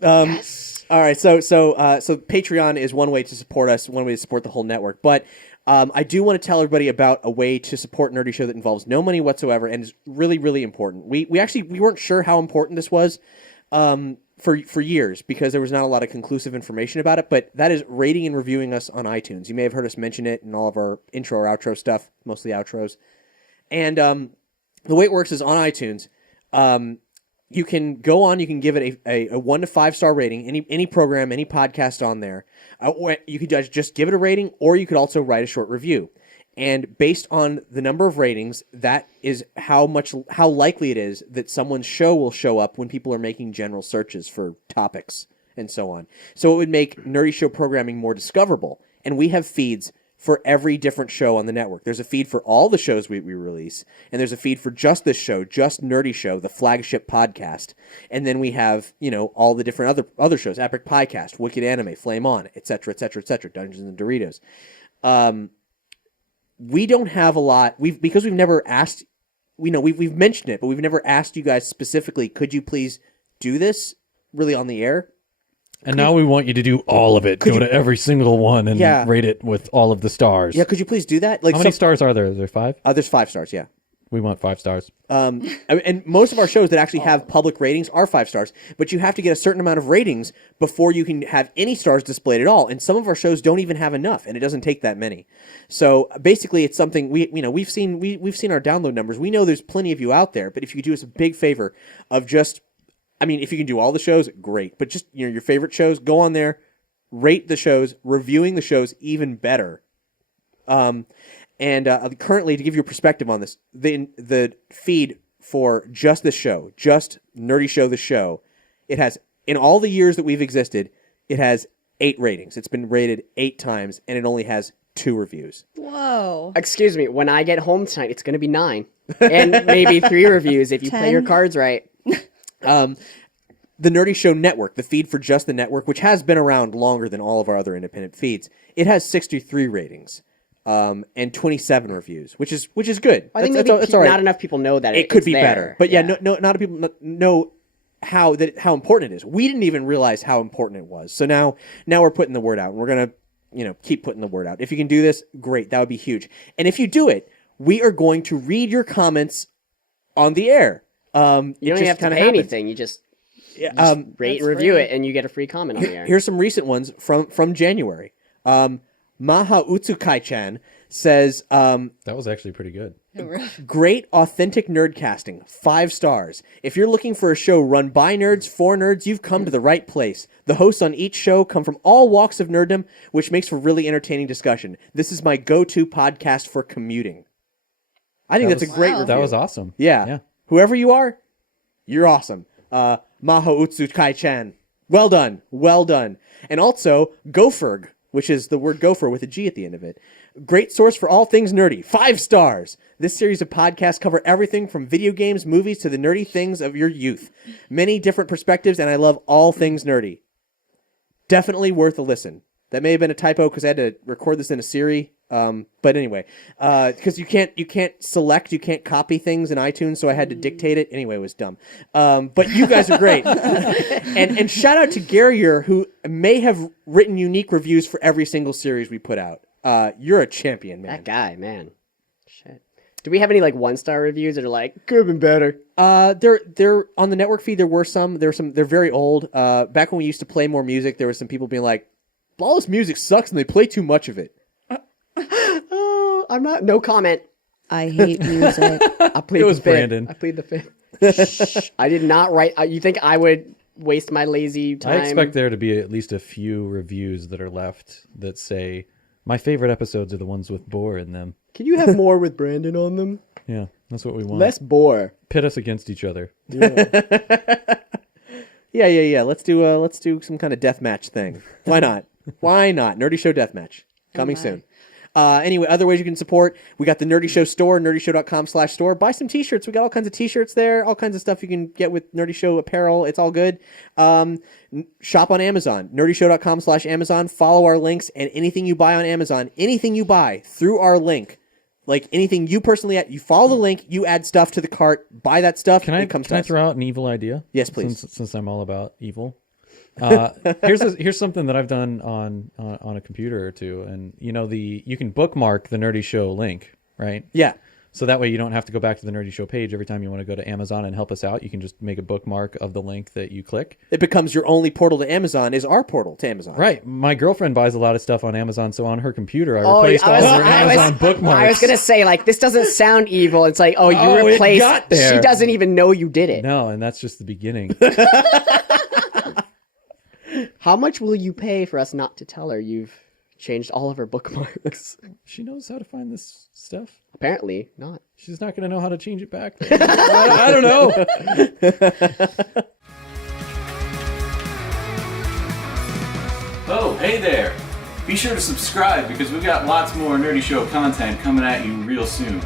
Yes. All right. So Patreon is one way to support us, one way to support the whole network. But I do want to tell everybody about a way to support Nerdy Show that involves no money whatsoever and is really, really important. We weren't sure how important this was for years because there was not a lot of conclusive information about it. But that is rating and reviewing us on iTunes. You may have heard us mention it in all of our intro or outro stuff, mostly outros. And the way it works is on iTunes. You can go on, you can give it a 1 to 5 star rating, any program, any podcast on there. You could just give it a rating, or you could also write a short review. And based on the number of ratings, that is how likely it is that someone's show will show up when people are making general searches for topics and so on. So it would make Nerdy Show programming more discoverable. And we have feeds for every different show on the network. There's a feed for all the shows we release, and there's a feed for just this show, just Nerdy Show, the flagship podcast. And then we have, all the different other shows, Epic Podcast, Wicked Anime, Flame On, etc., Dungeons and Doritos. We don't have a lot. Because we've never asked, we've mentioned it, but we've never asked you guys specifically, could you please do this really on the air? And now we want you to do all of it. Go to every single one and rate it with all of the stars. Yeah, could you please do that? How many stars are there? Is there 5? There's 5 stars, yeah. We want 5 stars. And most of our shows that actually have public ratings are 5 stars, but you have to get a certain amount of ratings before you can have any stars displayed at all. And some of our shows don't even have enough, and it doesn't take that many. So basically, it's something we've seen our download numbers. We know there's plenty of you out there, but if you could do us a big favor of just, if you can do all the shows, great. But just your favorite shows, go on there, rate the shows, reviewing the shows even better. And currently, to give you a perspective on this, the feed for just this show, just Nerdy Show the show, it has, in all the years that we've existed, it has 8 ratings. It's been rated 8 times, and it only has 2 reviews. Whoa. Excuse me, when I get home tonight, it's going to be 9. And maybe 3 reviews if you play your cards right. The Nerdy Show Network, the feed for just the network, which has been around longer than all of our other independent feeds, it has 63 ratings and 27 reviews, which is good. I think maybe that's all right. Not enough people know that it could be there. better, but not enough people know how important it is. We didn't even realize how important it was. So now we're putting the word out, and we're gonna keep putting the word out. If you can do this, great. That would be huge. And if you do it, we are going to read your comments on the air. You don't even have to pay anything. You just rate and review it, and you get a free comment on the air. Here's some recent ones from January. Maha Utsukai-chan says, that was actually pretty good. Great, authentic nerdcasting. 5 stars. If you're looking for a show run by nerds, for nerds, you've come to the right place. The hosts on each show come from all walks of nerddom, which makes for really entertaining discussion. This is my go-to podcast for commuting. I think that's a great review. That was awesome. Yeah. Whoever you are, you're awesome. Maho Utsukai-chan. Well done. And also, Gopherg, which is the word gopher with a G at the end of it. Great source for all things nerdy. 5 stars. This series of podcasts cover everything from video games, movies, to the nerdy things of your youth. Many different perspectives, and I love all things nerdy. Definitely worth a listen. That may have been a typo because I had to record this in a Siri. But anyway, because you can't copy things in iTunes, so I had to dictate it. Anyway, it was dumb. But you guys are great. and shout out to Garrier, who may have written unique reviews for every single series we put out. You're a champion, man. That guy, man. Shit. Do we have any 1-star reviews that are could have been better? They're on the network feed. There were some. They're very old. Back when we used to play more music, there were some people being like, all this music sucks and they play too much of it. No comment. I hate music. I plead It was the fifth. Brandon. I plead the fifth. I did not write. You think I would waste my lazy time? I expect there to be at least a few reviews that are left that say, my favorite episodes are the ones with Boar in them. Can you have more with Brandon on them? Yeah, that's what we want. Less Boar. Pit us against each other. Yeah. Let's do some kind of deathmatch thing. Why not? Nerdy Show deathmatch coming soon. Anyway, other ways you can support. We got the Nerdy Show store, nerdyshow.com/store. Buy some t-shirts. We got all kinds of t-shirts there, all kinds of stuff you can get with Nerdy Show apparel. It's all good. Shop on Amazon, nerdyshow.com/Amazon. Follow our links, and anything you buy on Amazon, anything you buy through our link, like anything you personally add, you follow the link, you add stuff to the cart, buy that stuff, Can and I it comes to us. throw out an evil idea? Yes, please. Since I'm all about evil. Here's something that I've done on a computer or two, and you can bookmark the Nerdy Show link, right? Yeah. So that way you don't have to go back to the Nerdy Show page every time you want to go to Amazon and help us out. You can just make a bookmark of the link that you click. It becomes your only portal to Amazon is our portal to Amazon. Right. My girlfriend buys a lot of stuff on Amazon, so on her computer I replaced all of her Amazon bookmarks. I was gonna say, like, this doesn't sound evil. It's like, you it replaced. got there. She doesn't even know you did it. No, and that's just the beginning. How much will you pay for us not to tell her you've changed all of her bookmarks? She knows how to find this stuff. Apparently not. She's not going to know how to change it back. I don't know. Oh, hey there! Be sure to subscribe because we've got lots more Nerdy Show content coming at you real soon.